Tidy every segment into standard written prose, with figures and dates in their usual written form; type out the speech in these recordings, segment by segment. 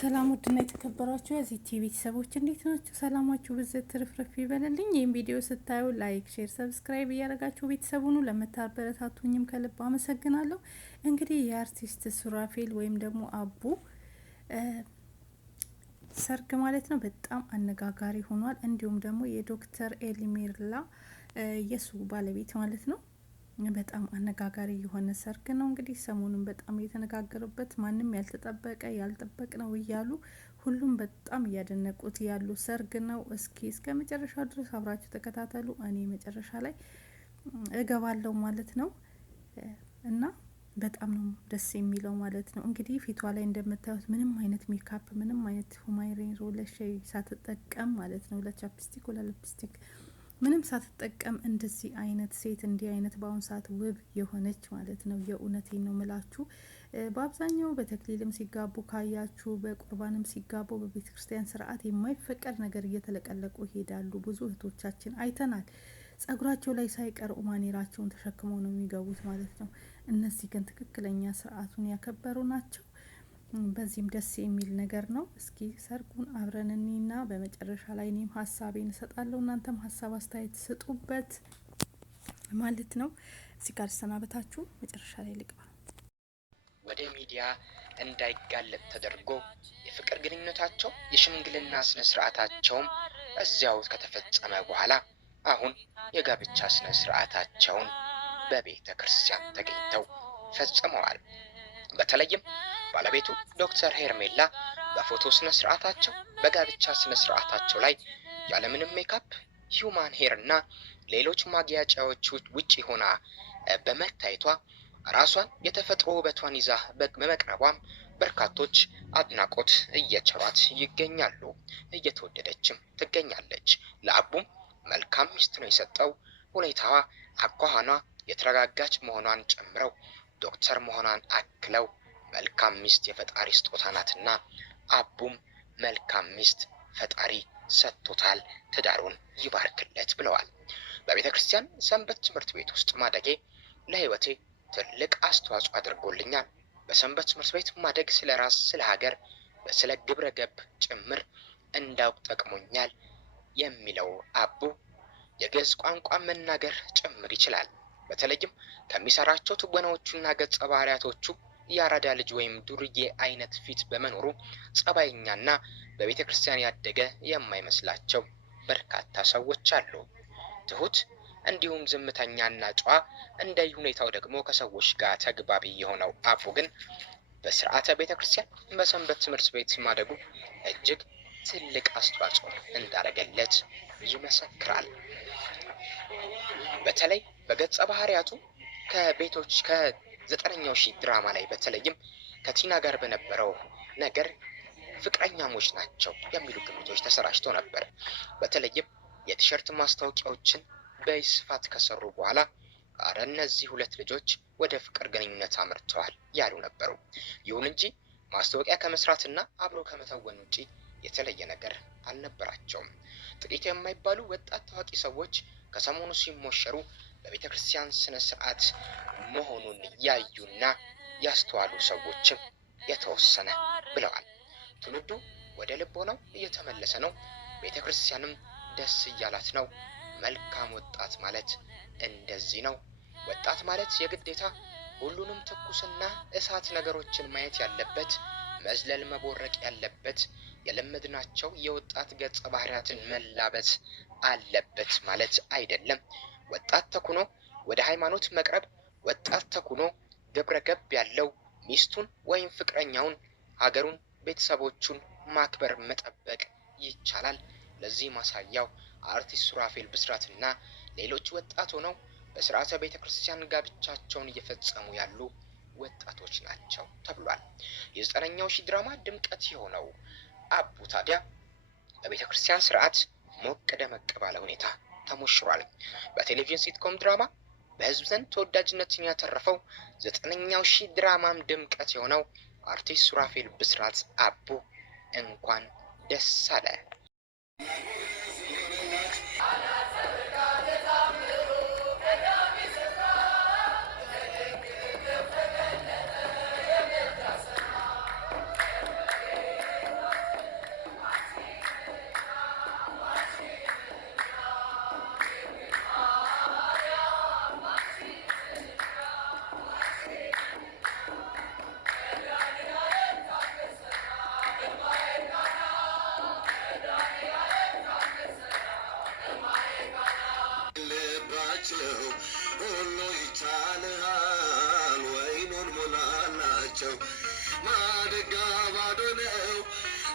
ሰላም ውድና የተከበራችሁ የዚህ ቲቪ ቤተሰቦች እንዴት ናችሁ? ሰላማችሁ ብዝት ትርፍርፍ ይበልልኝ። ይህን ቪዲዮ ስታዩ ላይክ፣ ሼር፣ ሰብስክራይብ እያደረጋችሁ ቤተሰቡኑ ለምታበረታቱኝም ከልብ አመሰግናለሁ። እንግዲህ የአርቲስት ሱራፌል ወይም ደግሞ አቡ ሰርግ ማለት ነው በጣም አነጋጋሪ ሆኗል። እንዲሁም ደግሞ የዶክተር ኤሊሜርላ የሱ ባለቤት ማለት ነው በጣም አነጋጋሪ የሆነ ሰርግ ነው። እንግዲህ ሰሞኑን በጣም እየተነጋገሩበት ማንም ያልጠበቅ ነው እያሉ ሁሉም በጣም እያደነቁት ያሉ ሰርግ ነው። እስከ መጨረሻው ድረስ አብራችሁ ተከታተሉ። እኔ መጨረሻ ላይ እገባለሁ ማለት ነው እና በጣም ነው ደስ የሚለው ማለት ነው። እንግዲህ ፊቷ ላይ እንደምታዩት ምንም አይነት ሜካፕ ምንም አይነት ሁማይሬን ሮለሸይ ሳትጠቀም ማለት ነው ለቻፕስቲክ ወላ ለፕስቲክ ምንም ሳትጠቀም እንደዚህ አይነት ሴት እንዲህ አይነት በአሁን ሰዓት ውብ የሆነች ማለት ነው። የእውነቴን ነው ምላችሁ። በአብዛኛው በተክሊልም ሲጋቡ ካያችሁ፣ በቁርባንም ሲጋቡ በቤተ ክርስቲያን ስርዓት የማይፈቀድ ነገር እየተለቀለቁ ይሄዳሉ። ብዙ እህቶቻችን አይተናል። ጸጉራቸው ላይ ሳይቀር ኡማኔራቸውን ተሸክመው ነው የሚገቡት ማለት ነው። እነዚህ ግን ትክክለኛ ስርዓቱን ያከበሩ ናቸው። በዚህም ደስ የሚል ነገር ነው። እስኪ ሰርጉን አብረን እኔና በመጨረሻ ላይ እኔም ሀሳቤን እሰጣለሁ፣ እናንተም ሀሳብ አስተያየት ስጡበት ማለት ነው። እዚህ ጋር ሰናበታችሁ መጨረሻ ላይ ልግባ። ወደ ሚዲያ እንዳይጋለጥ ተደርጎ የፍቅር ግንኙነታቸው የሽምግልና ስነ ስርዓታቸውም እዚያው ከተፈጸመ በኋላ አሁን የጋብቻ ስነ ስርዓታቸውን በቤተ ክርስቲያን ተገኝተው ፈጽመዋል። በተለይም ባለቤቱ ዶክተር ሄርሜላ በፎቶ ስነ ስርዓታቸው በጋብቻ ስነ ስርዓታቸው ላይ ያለምንም ሜካፕ ሂዩማን ሄር እና ሌሎች ማጊያጫዎች ውጪ ሆና በመታየቷ ራሷን የተፈጥሮ ውበቷን ይዛ በመቅረቧም በርካቶች አድናቆት እየቸሯት ይገኛሉ። እየተወደደችም ትገኛለች። ለአቡም መልካም ሚስት ነው የሰጠው። ሁኔታዋ አኳኋኗ የተረጋጋች መሆኗን ጨምረው ዶክተር መሆኗን አክለው መልካም ሚስት የፈጣሪ ስጦታ ናትና አቡም መልካም ሚስት ፈጣሪ ሰጥቶታል፣ ትዳሩን ይባርክለት ብለዋል። በቤተ ክርስቲያን ሰንበት ትምህርት ቤት ውስጥ ማደጌ ለህይወቴ ትልቅ አስተዋጽኦ አድርጎልኛል። በሰንበት ትምህርት ቤት ማደግ ስለ ራስ፣ ስለ ሀገር፣ ስለ ግብረ ገብ ጭምር እንዳውቅ ጠቅሞኛል የሚለው አቡ የግዕዝ ቋንቋ መናገር ጭምር ይችላል። በተለይም ከሚሰራቸው ትወናዎቹና ገጸ ባህሪያቶቹ የአራዳ ልጅ ወይም ዱርዬ አይነት ፊት በመኖሩ ጸባይኛና በቤተ ክርስቲያን ያደገ የማይመስላቸው በርካታ ሰዎች አሉ። ትሁት እንዲሁም ዝምተኛና ጨዋ፣ እንደ ሁኔታው ደግሞ ከሰዎች ጋር ተግባቢ የሆነው አቡ ግን በስርዓተ ቤተ ክርስቲያን በሰንበት ትምህርት ቤት ማደጉ እጅግ ትልቅ አስተዋጽኦ እንዳደረገለት ይመሰክራል። በተለይ በገጸ ባህሪያቱ ከቤቶች ከ9ኛው ሺህ ድራማ ላይ በተለይም ከቲና ጋር በነበረው ነገር ፍቅረኛሞች ናቸው የሚሉ ግምቶች ተሰራጭተው ነበር። በተለይም የቲሸርት ማስታወቂያዎችን በስፋት ከሰሩ በኋላ አረ እነዚህ ሁለት ልጆች ወደ ፍቅር ግንኙነት አምርተዋል ያሉ ነበሩ። ይሁን እንጂ ማስታወቂያ ከመስራትና አብሮ ከመተወን ውጪ የተለየ ነገር አልነበራቸውም። ጥቂት የማይባሉ ወጣት ታዋቂ ሰዎች ከሰሞኑ ሲሞሸሩ በቤተ ክርስቲያን ስነ ስርዓት መሆኑን ያዩና ያስተዋሉ ሰዎችም የተወሰነ ብለዋል። ትውልዱ ወደ ልቦናው እየተመለሰ ነው። ቤተ ክርስቲያንም ደስ እያላት ነው። መልካም ወጣት ማለት እንደዚህ ነው። ወጣት ማለት የግዴታ ሁሉንም ትኩስና እሳት ነገሮችን ማየት ያለበት፣ መዝለል መቦረቅ ያለበት፣ የለመድናቸው የወጣት ገጸ ባህሪያትን መላበስ አለበት ማለት አይደለም። ወጣት ተኩኖ ወደ ሃይማኖት መቅረብ፣ ወጣት ተኩኖ ግብረ ገብ ያለው ሚስቱን ወይም ፍቅረኛውን፣ ሀገሩን፣ ቤተሰቦቹን ማክበር መጠበቅ ይቻላል። ለዚህ ማሳያው አርቲስት ሱራፌል ብስራትና ሌሎች ወጣት ሆነው በስርዓተ ቤተ ክርስቲያን ጋብቻቸውን እየፈጸሙ ያሉ ወጣቶች ናቸው ተብሏል። የ9ኛው ሺህ ድራማ ድምቀት የሆነው አቡ ታዲያ በቤተ ክርስቲያን ስርዓት ሞቅ ደመቅ ባለ ሁኔታ ተሞሽሯል። በቴሌቪዥን ሲትኮም ድራማ በህዝብ ዘንድ ተወዳጅነትን ያተረፈው 9ኛው ሺህ ድራማም ድምቀት የሆነው አርቲስት ሱራፌል ብስራት አቡ እንኳን ደስ አለ። ናቸው ሁሉ ይቻልሃል ወይኑን ሞላላቸው ማድጋ ባዶ ነው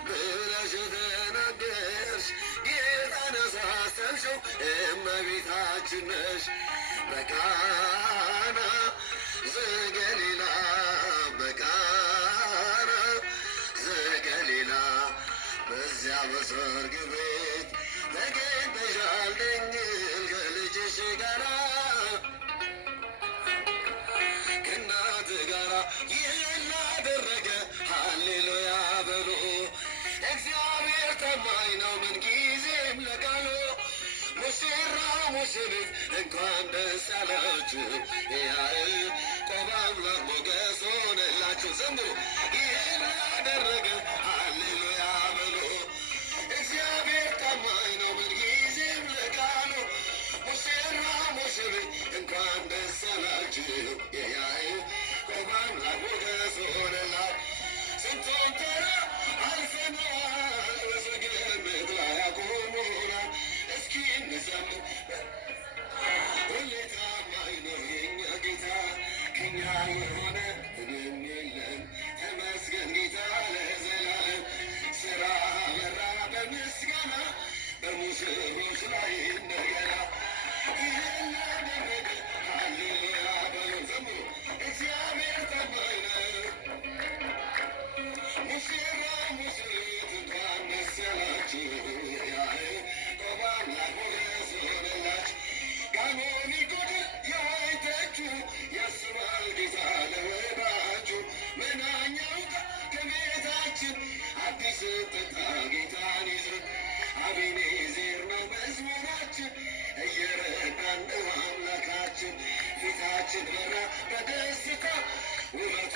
ብለሽ ተናገርሽ ጌታን ያሳሰብሽው እመቤታችን ነሽ በቃና ዘገሊላ በቃና ዘገሊላ በዚያ በሰርግ ቤት ተገኝተሻል ድንግል ከልጅሽ ጋራ ከእናት ጋራ ይህን ላደረገ ሃሌሉያ በሉ እግዚአብሔር ታማኝ ነው ምንጊዜም ለቃሉ ሙሽራ ሙሽሪት እንኳን ደስ ያላችሁ የያዕቆብ አምላክ ሞገስ ሆነላችሁ ዘምሩ ይህን ላደረገ ሃሌሉያ በሉ እግዚአብሔር ታማኝ ነው ምንጊዜም ለቃሉ ሙሽራ ሙሽሪት እንኳን ደስ ያላችሁ የያዕቆብ አምላክ ሞገስ ሆነላችሁ ስንቱን ተራ አልፈናል በሰገነት ላይ ያቆሙናል እስኪ እንዘምር ሁሌ ታማኝ ነው የኛ ጌታ ከኛ የሆነ ምንም የለም ተመስገን ጌታ ለዘላለም ስራ በራ በምስጋና በሙሽሮች ላይ እንደገና ይህን ያደረገ ሃሌሉያ በሉ ዘምሩ እግዚአብሔር ታማኝ ነው ሙሽራ ሙሽሪት እንኳን ደስ ያላችሁ የያዕቆብ አምላክ ሞገስ ሆነላችሁ ጋኖን ይጎድል የወይን ጠጁ ያስባል ጌታ ለወዳጁ መናኛው ከቤታችን አዲስ ጠጣ ጌታን ይዘን አቤኔዜር ነው መዝሙራችን እየረዳን ነው አምላካችን ፊታችን በራ በደስታ ውበቶ